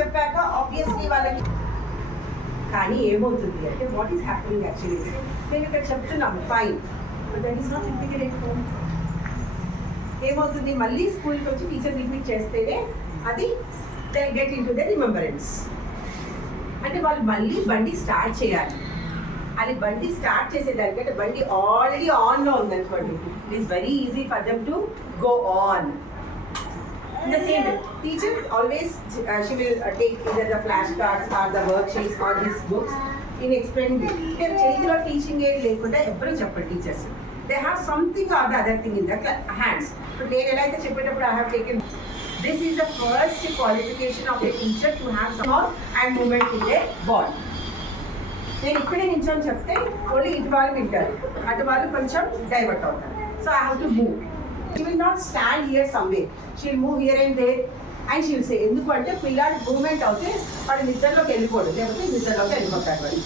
చెప్పాక ఆబ్వియస్లీ వాళ్ళకి కానీ ఏమవుతుంది అంటే వాట్ ఈస్ హ్యాపెనింగ్ యాక్చువల్లీ నేను ఇక్కడ చెప్తున్నాము fine but that is not integrate at home. ఏమవుతుంది మళ్ళీ స్కూల్కి వచ్చి టీచర్ రిపీట్ చేస్తేనే అది they get in to the remembrance. అంటే వాళ్ళు మళ్ళీ బండి స్టార్ట్ చేయాలి. అది బండి స్టార్ట్ చేసేదానికంటే బండి ఆల్రెడీ ఆన్లో ఉందనుకోండి it is very easy for them to go on. In the same way, teacher always she will take either the flashcards or the worksheets or his books in explaining it. They change your teaching aid lekunda evvaru chepparu teachers. They have something or the other thing in their hands. So నేను ఎలా అయితే చెప్పేటప్పుడు I have taken this is the first qualification of a teacher to have some and movement in their body. నేను ఇక్కడే నించొని చెప్తే ఓన్లీ ఇటు వాళ్ళు వింటారు, అటు వాళ్ళు కొంచెం డైవర్ట్ అవుతారు. So I have to move. She will not stand here somewhere. She will move here and there and she will say ఎందుకు అంటే పిల్లాడి మూవ్మెంట్ అవుతే వాడు నిద్రలోకి వెళ్ళిపోడు, లేకపోతే నిద్రలోకి వెళ్ళిపోతాడు వాడు.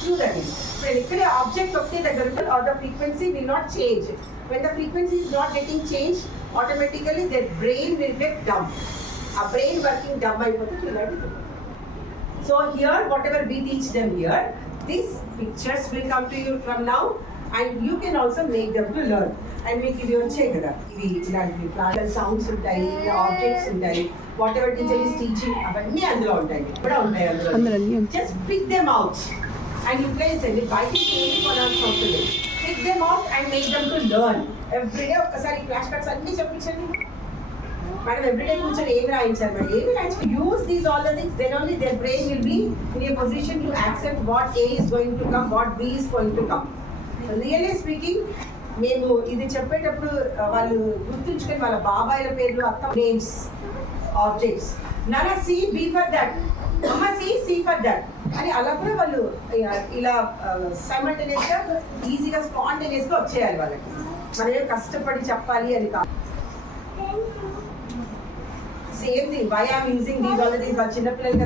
True that is. When ఇక్కడే ఆబ్జెక్ట్ ఒకటే దగ్గర or the frequency will not change. When the frequency is not getting changed, automatically their brain will get dumb. A brain working dumb అయిపోతే పిల్లాడి. So here whatever we teach them here, these pictures will come to you from now and you can also make them to learn. And make it your check కదా ఇవి ఇలాంటి flash sounds ఉంటాయి, objects ఉంటాయి, whatever teacher is teaching అవన్నీ అందులో ఉంటాయి, కూడా ఉంటాయి అందులో. Just pick them out and you place అండి. బయటికి కొనాల్సిన అవసరం లేదు. Pick them out and make them to learn. Everyday ఒక్కసారి ఫ్లాష్ కార్డ్స్ అన్నీ చెప్పించండి మేడం. ఎవ్రీడే కూర్చొని ఏమి రాయించారు మేడం, ఏమి రాయించారు. Use these all the things, then only their brain will be in a position to accept what A is going to come, what B is going to come. Really speaking మేము ఇది చెప్పేటప్పుడు వాళ్ళు గుర్తుంచుకొని వాళ్ళ బాబాయిల పేర్లు అత్త నేమ్స్ ఆబ్జెక్ట్స్ నాన్న సి బీ ఫర్ దట్, అమ్మ సి ఫర్ దట్ అని అలా కూడా వాళ్ళు ఇలా సైమల్టేనియస్గా ఈజీగా స్పాంటేనియస్గా వచ్చేయాలి వాళ్ళకి. మనమే కష్టపడి చెప్పాలి అని కాదు. Same thing why am using these all these చిన్నపిల్లలు